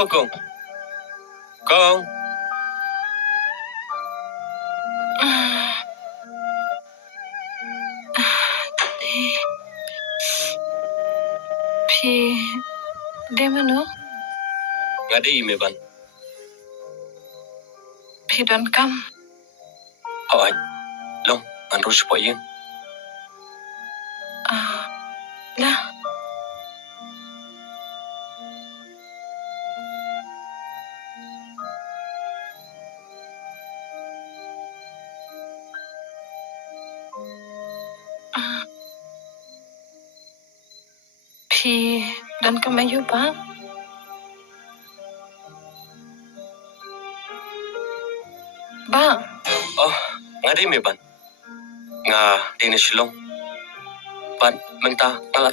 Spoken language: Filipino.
Oh, Kong. Kong.พี่ได้มาเนอะ Nga di ime ban. พี่โดนก Họ anh. Long, anh rút bỏ yên. ำนะพี่โดนกำมาอยู่บ้างบ้าง Oh, nga di ime ban. Nga di na silong. Ban, menta, ngalat